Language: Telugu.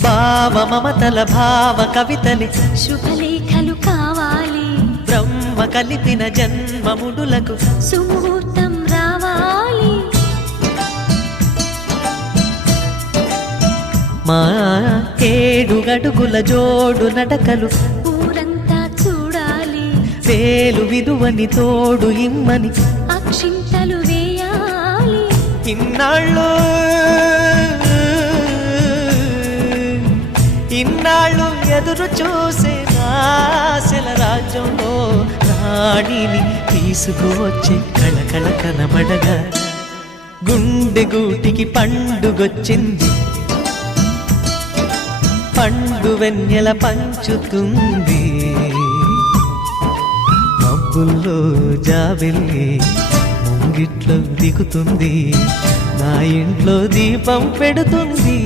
భావ మమతల భావ కవితలి శుభలేఖలు కావాలి, బ్రహ్మ కలిపిన జన్మముడులకు సుముహూర్తం రావాలి. మా 7 అడుగుల జోడు నడకలు ఊరంతా చూడాలి, వేలు విలువని తోడు ఇమ్మని అక్షింతలు వేయాలి. ఇన్నాళ్ళు ఎదురు చూసే ఆశల రాజ్యంలో రాణిని తీసుకువచ్చే కళకళ కనబడగా గుండె గూటికి పండుగొచ్చింది, పండు వెన్నెల పంచుతుంది. మబ్బుల్లో జాబిల్లి ముంగిట్లో దిగుతుంది, నా ఇంట్లో దీపం పెడుతుంది.